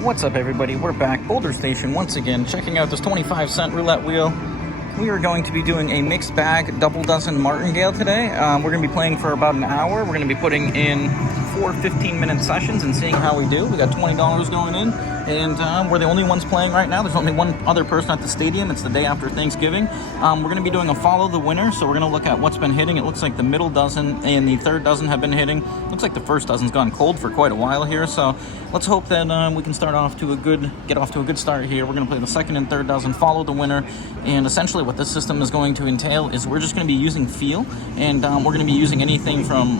What's up, everybody? We're back, Boulder Station, once again, checking out this 25-cent roulette wheel. We are going to be doing a mixed bag double dozen Martingale today. We're going to be playing for about an hour. We're going to be putting in 4 15-minute sessions and seeing how we do. We got $20 going in, and we're the only ones playing right now. There's only one other person at the stadium. It's the day after Thanksgiving. We're going to be doing a follow the winner, so we're going to look at what's been hitting. It looks like the middle dozen and the third dozen have been hitting. Looks like the first dozen's gone cold for quite a while here, so let's hope that we can get off to a good start here. We're going to play the second and third dozen, follow the winner, and essentially what this system is going to entail is we're just going to be using feel, and we're going to be using anything from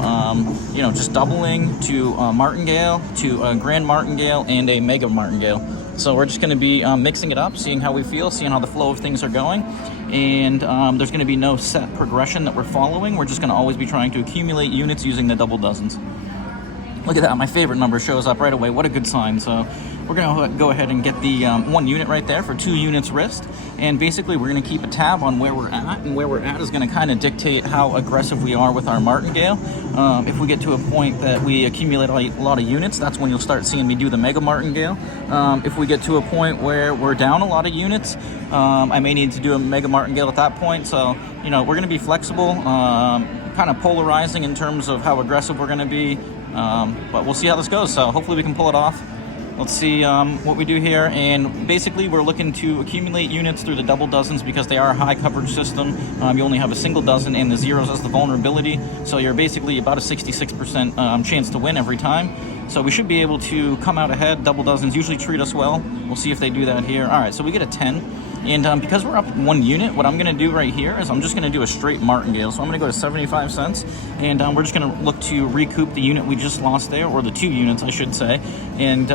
just doubling to Martingale to a Grand Martingale and a Mega Martingale. So we're just going to be mixing it up, seeing how we feel, seeing how the flow of things are going, and there's going to be no set progression that we're following. We're just going to always be trying to accumulate units using the double dozens. Look at that, my favorite number shows up right away. What a good sign. So we're going to go ahead and get the 1 unit right there for 2 units risked. And basically we're going to keep a tab on where we're at, and where we're at is going to kind of dictate how aggressive we are with our Martingale. If we get to a point that we accumulate a lot of units, that's when you'll start seeing me do the Mega Martingale. If we get to a point where we're down a lot of units, I may need to do a Mega Martingale at that point. So, we're going to be flexible, kind of polarizing in terms of how aggressive we're going to be. But we'll see how this goes, so hopefully we can pull it off. Let's see what we do here, and basically we're looking to accumulate units through the double dozens because they are a high coverage system. You only have a single dozen and the zeros as the vulnerability, so you're basically about a 66% chance to win every time. So we should be able to come out ahead. Double dozens usually treat us well. We'll see if they do that here. All right, so we get a 10. And because we're up 1 unit, what I'm going to do right here is I'm just going to do a straight Martingale. So I'm going to go to 75 cents, and we're just going to look to recoup the unit we just lost there, or the 2 units, I should say, and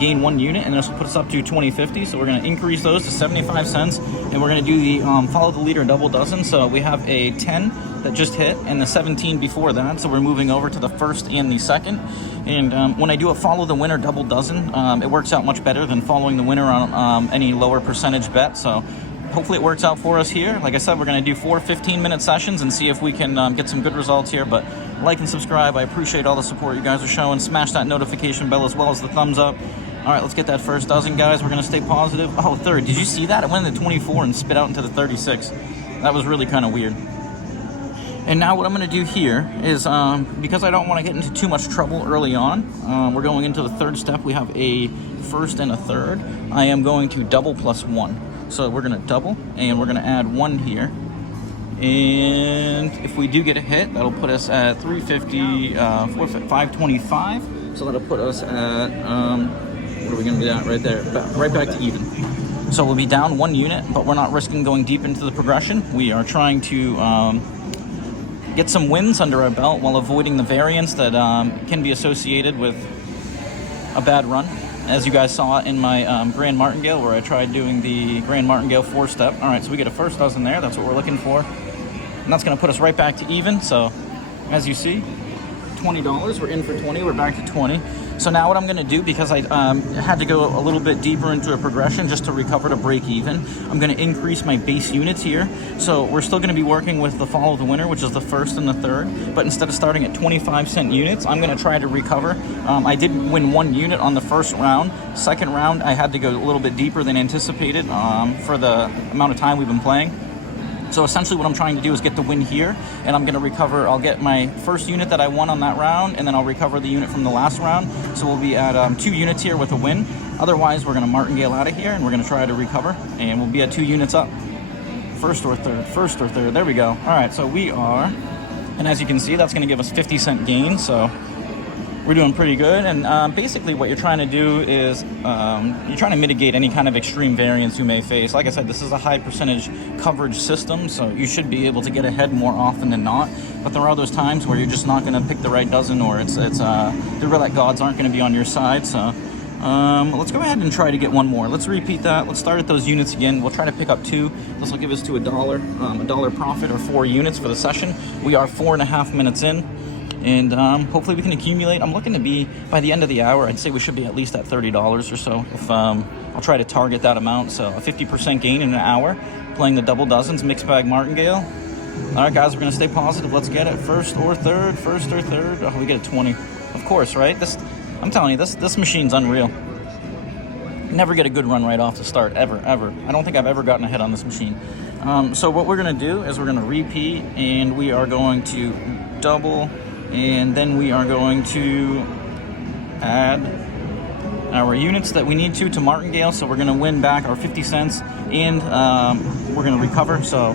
gain 1 unit, and this will put us up to 20.50. So we're going to increase those to 75 cents, and we're going to do the follow the leader double dozen. So we have a 10 that just hit, and the 17 before that. So we're moving over to the first and the second. And when I do a follow the winner double dozen, it works out much better than following the winner on any lower percentage bet. So hopefully it works out for us here. Like I said, we're going to do 4 15-minute sessions and see if we can get some good results here. But like and subscribe. I appreciate all the support you guys are showing. Smash that notification bell as well as the thumbs up. All right, let's get that first dozen, guys. We're going to stay positive. Oh, third. Did you see that? It went into 24 and spit out into the 36. That was really kind of weird. And now what I'm going to do here is, because I don't want to get into too much trouble early on, we're going into the third step. We have a first and a third. I am going to double plus 1. So we're going to double, and we're going to add 1 here. And if we do get a hit, that'll put us at 350, 525. So that'll put us at, what are we going to be at right there? Right back to even. So we'll be down 1 unit, but we're not risking going deep into the progression. We are trying to get some wins under our belt while avoiding the variance that can be associated with a bad run. As you guys saw in my Grand Martingale, where I tried doing the Grand Martingale 4-step. All right, so we get a first dozen there. That's what we're looking for. And that's going to put us right back to even. So as you see, $20. We're in for 20. We're back to 20. So now what I'm going to do, because I had to go a little bit deeper into a progression just to recover to break even, I'm going to increase my base units here. So we're still going to be working with the follow the winner, which is the first and the third. But instead of starting at 25-cent units, I'm going to try to recover. I did win 1 unit on the first round. Second round, I had to go a little bit deeper than anticipated for the amount of time we've been playing. So essentially what I'm trying to do is get the win here, and I'm going to recover. I'll get my first unit that I won on that round, and then I'll recover the unit from the last round. So we'll be at 2 units here with a win. Otherwise, we're going to Martingale out of here, and we're going to try to recover, and we'll be at 2 units up. First or third. There we go. All right, so we are, and as you can see, that's going to give us 50-cent gain. So we're doing pretty good. And basically what you're trying to do is you're trying to mitigate any kind of extreme variance you may face. Like I said, this is a high percentage coverage system, so you should be able to get ahead more often than not. But there are those times where you're just not going to pick the right dozen, or the roulette gods aren't going to be on your side. So let's go ahead and try to get 1 more. Let's repeat that. Let's start at those units again. We'll try to pick up 2. This will give us to a dollar profit, or 4 units for the session. We are 4.5 minutes in. And hopefully we can accumulate. I'm looking to be, by the end of the hour, I'd say we should be at least at $30 or so. If I'll try to target that amount. So a 50% gain in an hour, playing the double dozens, mixed bag Martingale. All right, guys, we're going to stay positive. Let's get it. First or third. Oh, we get a 20. Of course, right? I'm telling you, this machine's unreal. Never get a good run right off the start, ever. I don't think I've ever gotten a hit on this machine. So what we're going to do is we're going to repeat, and we are going to double, and then we are going to add our units that we need to Martingale. So we're going to win back our 50 cents, and we're going to recover. So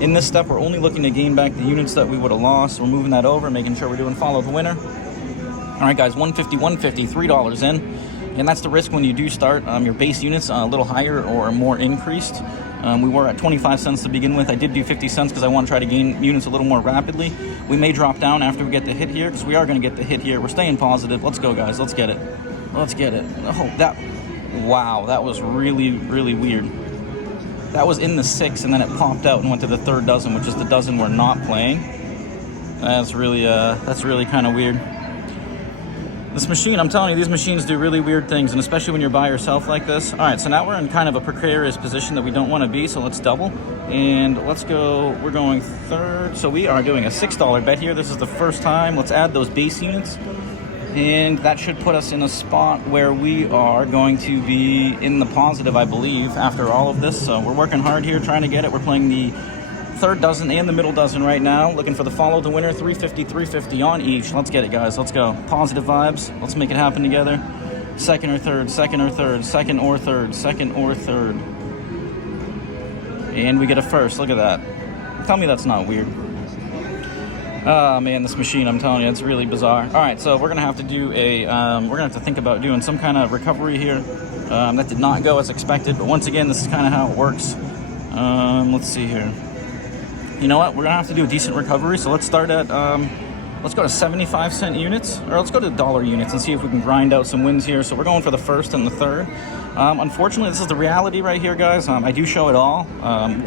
in this step, we're only looking to gain back the units that we would have lost. We're moving that over, making sure we're doing follow the winner. All right, guys, 150, 150, $3 in. And that's the risk when you do start your base units a little higher or more increased. We were at 25 cents to begin with. I did do 50 cents because I want to try to gain units a little more rapidly. We may drop down after we get the hit here, because we are going to get the hit here. We're staying positive. Let's go, guys. Let's get it. Let's get it. Oh, wow, that was really, really weird. That was in the 6, and then it popped out and went to the third dozen, which is the dozen we're not playing. That's really kind of weird. This machine, I'm telling you, these machines do really weird things, and especially when you're by yourself like this. All right, so now we're in kind of a precarious position that we don't want to be, so let's double. And let's go, we're going third. So we are doing a $6 bet here. This is the first time. Let's add those base units. And that should put us in a spot where we are going to be in the positive, I believe, after all of this. So we're working hard here, trying to get it. We're playing the third dozen and the middle dozen right now, looking for the follow the winner. 350 on each. Let's get it, guys. Let's go. Positive vibes. Let's make it happen together. Second or third, second or third, second or third, second or third. And we get a first. Look at that. Tell me that's not weird. Oh man, this machine, I'm telling you, it's really bizarre. All right, so we're gonna have to do we're gonna have to think about doing some kind of recovery here. That did not go as expected, but once again, this is kind of how it works. Let's see here. You know what? We're gonna have to do a decent recovery. So let's start at let's go to 75-cent units, or let's go to dollar units and see if we can grind out some wins here. So we're going for the first and the third. Unfortunately, this is the reality right here, guys. I do show it all,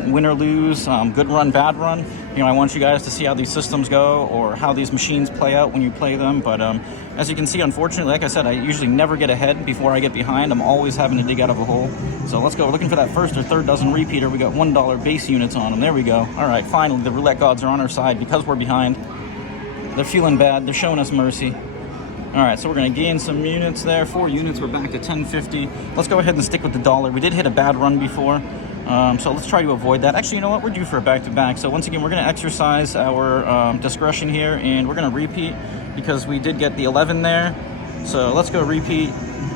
win or lose, good run, bad run. You know, I want you guys to see how these systems go or how these machines play out when you play them. But as you can see, unfortunately, like I said, I usually never get ahead before I get behind. I'm always having to dig out of a hole. So let's go. We're looking for that first or third dozen repeater. We got $1 base units on them. There we go. All right, finally, the roulette gods are on our side because we're behind. They're feeling bad. They're showing us mercy. All right, so we're going to gain some units there. 4 units. We're back to 1050. Let's go ahead and stick with the dollar. We did hit a bad run before, so let's try to avoid that. Actually, you know what? We're due for a back-to-back. So once again, we're going to exercise our discretion here, and we're going to repeat because we did get the 11 there. So let's go repeat,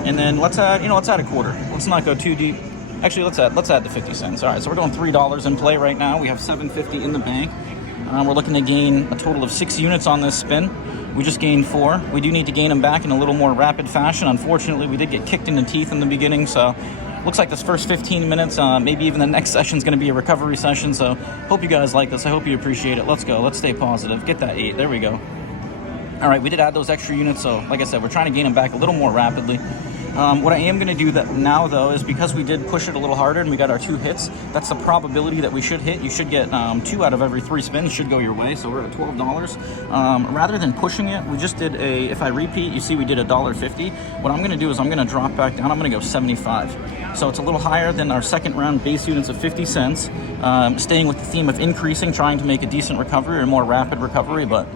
and then let's add a quarter. Let's not go too deep. Actually, let's add the 50 cents. All right, so we're going $3 in play right now. We have 750 in the bank. We're looking to gain a total of 6 units on this spin. We just gained 4. We do need to gain them back in a little more rapid fashion. Unfortunately, we did get kicked in the teeth in the beginning, so looks like this first 15 minutes, maybe even the next session is going to be a recovery session. So hope you guys like this. I hope you appreciate it. Let's go. Let's stay positive. Get that 8. There we go. All right, we did add those extra units, so like I said, we're trying to gain them back a little more rapidly. What I am going to do that now, though, is because we did push it a little harder and we got our 2 hits, that's the probability that we should hit. You should get 2 out of every 3 spins should go your way, so we're at $12. Rather than pushing it, we just did if I repeat, you see we did $1.50. What I'm going to do is I'm going to drop back down. I'm going to go 75. So it's a little higher than our second round base units of 50 cents, staying with the theme of increasing, trying to make a decent recovery or more rapid recovery, but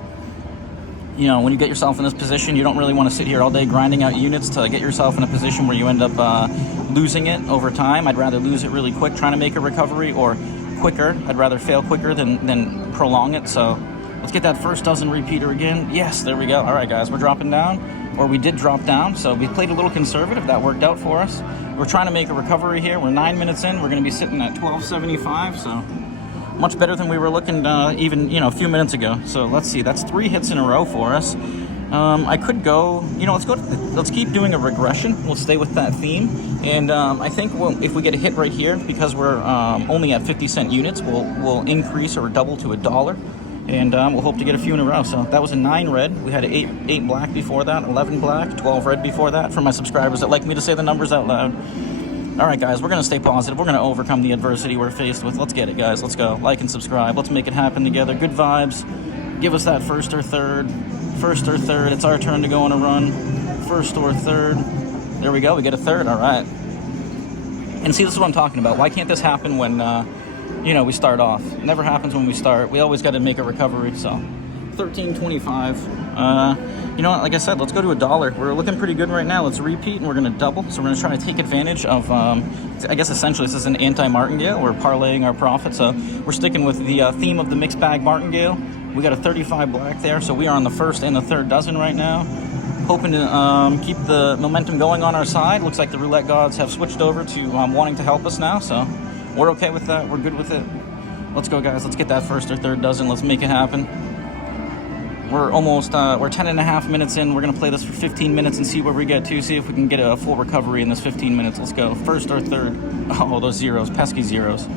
you know, when you get yourself in this position, you don't really want to sit here all day grinding out units to get yourself in a position where you end up losing it over time. I'd rather lose it really quick trying to make a recovery, or quicker. I'd rather fail quicker than prolong it. So let's get that first dozen repeater again. Yes, there we go. All right, guys, we're dropping down, or we did drop down. So we played a little conservative. That worked out for us. We're trying to make a recovery here. We're 9 minutes in. We're going to be sitting at $12.75. So much better than we were looking even a few minutes ago. So let's see, that's 3 hits in a row for us. I could go, let's keep doing a regression. We'll stay with that theme, and I think if we get a hit right here, because we're only at 50-cent units, we'll increase or double to $1, and we'll hope to get a few in a row. So that was a 9 red. We had a 8 black before that, 11 black, 12 red before that. For my subscribers that like me to say the numbers out loud. All right, guys, we're going to stay positive. We're going to overcome the adversity we're faced with. Let's get it, guys. Let's go. Like and subscribe. Let's make it happen together. Good vibes. Give us that first or third. First or third. It's our turn to go on a run. First or third. There we go. We get a third. All right. And see, this is what I'm talking about. Why can't this happen when, we start off? It never happens when we start. We always got to make a recovery, so 13.25. You know what, like I said, let's go to $1. We're looking pretty good right now. Let's repeat, and we're going to double. So we're going to try to take advantage of, I guess essentially this is an anti-martingale. We're parlaying our profit. So we're sticking with the theme of the mixed bag martingale. We got a 35 black there, so we are on the first and the third dozen right now. Hoping to keep the momentum going on our side. Looks like the roulette gods have switched over to wanting to help us now, so we're okay with that. We're good with it. Let's go, guys. Let's get that first or third dozen. Let's make it happen. We're almost, we're 10.5 minutes in. We're going to play this for 15 minutes and see where we get to. See if we can get a full recovery in this 15 minutes. Let's go. First or third. Oh, those zeros. Pesky zeros.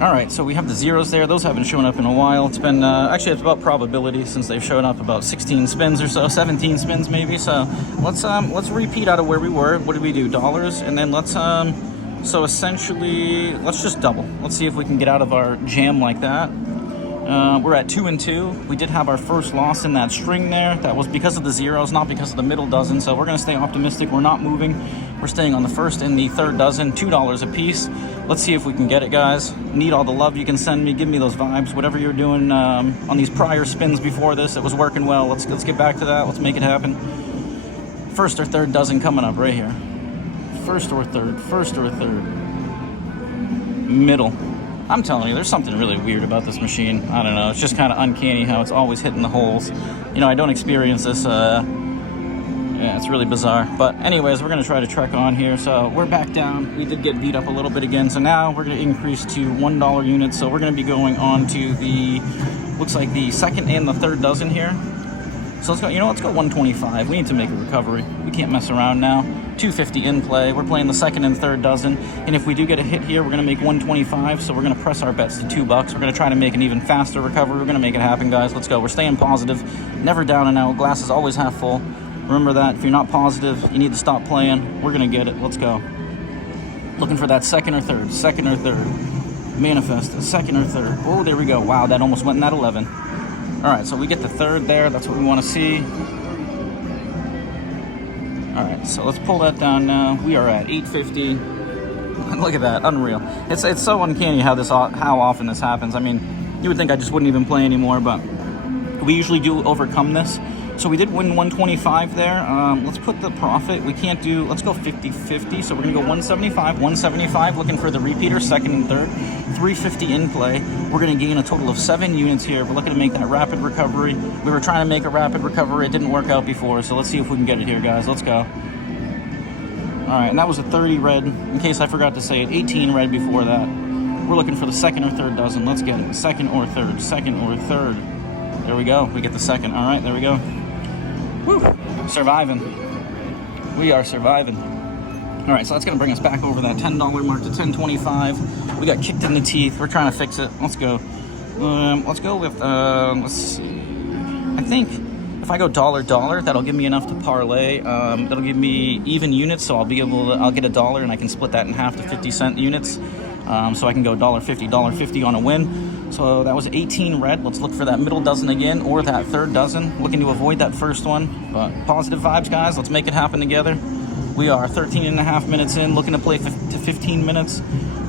All right, so we have the zeros there. Those haven't shown up in a while. It's been, actually, it's about probability since they've shown up about 16 spins or so, 17 spins maybe. So let's repeat out of where we were. What did we do? Dollars. And then let's, so essentially, let's just double. Let's see if we can get out of our jam like that. We're at 2 and 2. We did have our first loss in that string there. That was because of the zeros, not because of the middle dozen. So we're going to stay optimistic. We're not moving. We're staying on the first and the third dozen, $2 a piece. Let's see if we can get it, guys. Need all the love you can send me. Give me those vibes. Whatever you're doing on these prior spins before this, it was working well. Let's get back to that. Let's make it happen. First or third dozen coming up right here. First or third. First or third. Middle. I'm telling you, there's something really weird about this machine. I don't know. It's just kind of uncanny how it's always hitting the holes. You know, I don't experience this. Yeah, it's really bizarre. But anyways, we're going to try to trek on here. So we're back down. We did get beat up a little bit again. So now we're going to increase to $1 units. So we're going to be going on to the, looks like the second and the third dozen here. So let's go, you know, let's go 125. We need to make a recovery. We can't mess around now. 250 in play. We're playing the second and third dozen. And if we do get a hit here, we're going to make 125. So we're going to press our bets to $2. We're going to try to make an even faster recovery. We're going to make it happen, guys. Let's go. We're staying positive. Never down and out. Glass is always half full. Remember that. If you're not positive, you need to stop playing. We're going to get it. Let's go. Looking for that second or third. Second or third. Manifest. A second or third. Oh, there we go. Wow, that almost went in that 11. All right, so we get the third there. That's what we want to see. All right, so let's pull that down now. We are at 850. Look at that, unreal. It's so uncanny how often this happens. I mean, you would think I just wouldn't even play anymore, but we usually do overcome this. So we did win 125 there. Let's put the profit. We can't do, let's go 50-50. So we're gonna go 175, looking for the repeater, second and third. 350 in play. We're gonna gain a total of 7 units here. We're looking to make that rapid recovery. We were trying to make a rapid recovery. It didn't work out before, so let's see if we can get it here, guys. Let's go. All right, and that was a 30 red, in case I forgot to say it. 18 red before that. We're looking for the second or third dozen. Let's get it. Second or third, second or third. There we go. We get the second. All right, there we go. Woo, surviving. We are surviving. All right, so that's gonna bring us back over that $10 mark to $10.25. We got kicked in the teeth. We're trying to fix it. Let's go. Let's go with, let's see. I think if I go $, that'll give me enough to parlay. That'll give me even units, so I'll be able to, I'll get $1 and I can split that in half to 50-cent units. So I can go $1.50 on a win. So that was 18 red. Let's look for that middle dozen again, or that third dozen. Looking to avoid that first one, but positive vibes, guys. Let's make it happen together. We are 13.5 minutes in, looking to play to 15 minutes.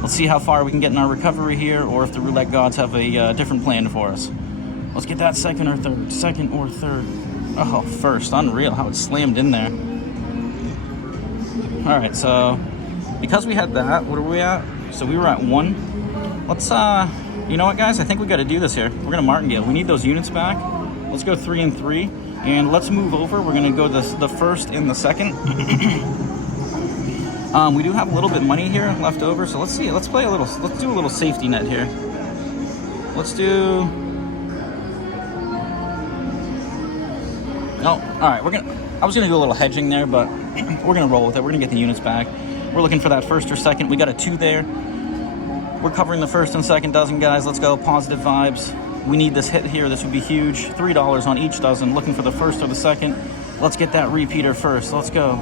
Let's see how far we can get in our recovery here, or if the roulette gods have a different plan for us. Let's get that second or third. Second or third. Oh, first. Unreal how it slammed in there. All right, so because we had that, what are we at? So we were at 1. Let's, you know what, guys? I think we got to do this here. We're going to martingale. We need those units back. Let's go 3 and 3. And let's move over. We're going to go the first and the second. We do have a little bit of money here left over. So let's see. Let's play a little. Let's do a little safety net here. Let's do... Oh, all right. I was going to do a little hedging there, but we're going to roll with it. We're going to get the units back. We're looking for that first or second. We got a 2 there. We're covering the first and second dozen, guys. Let's go. Positive vibes. We need this hit here. This would be huge. $3 on each dozen. Looking for the first or the second. Let's get that repeater first. Let's go.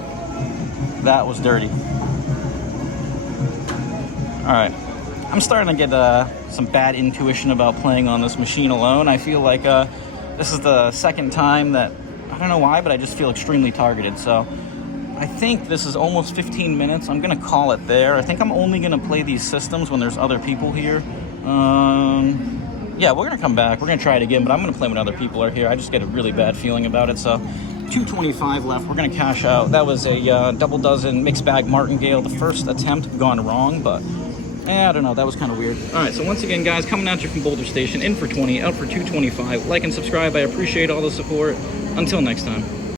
That was dirty. All right. I'm starting to get some bad intuition about playing on this machine alone. I feel like this is the second time that, I don't know why, but I just feel extremely targeted. So I think this is almost 15 minutes. I'm going to call it there. I think I'm only going to play these systems when there's other people here. yeah, we're gonna come back. We're gonna try it again, but I'm gonna play when other people are here. I just get a really bad feeling about it. So 225 left. We're gonna cash out. That was a double dozen mixed bag Martingale. The first attempt gone wrong, but I don't know. That was kind of weird. All right, so once again, guys, coming at you from Boulder Station, in for 20, out for 225. Like and subscribe. I appreciate all the support. Until next time.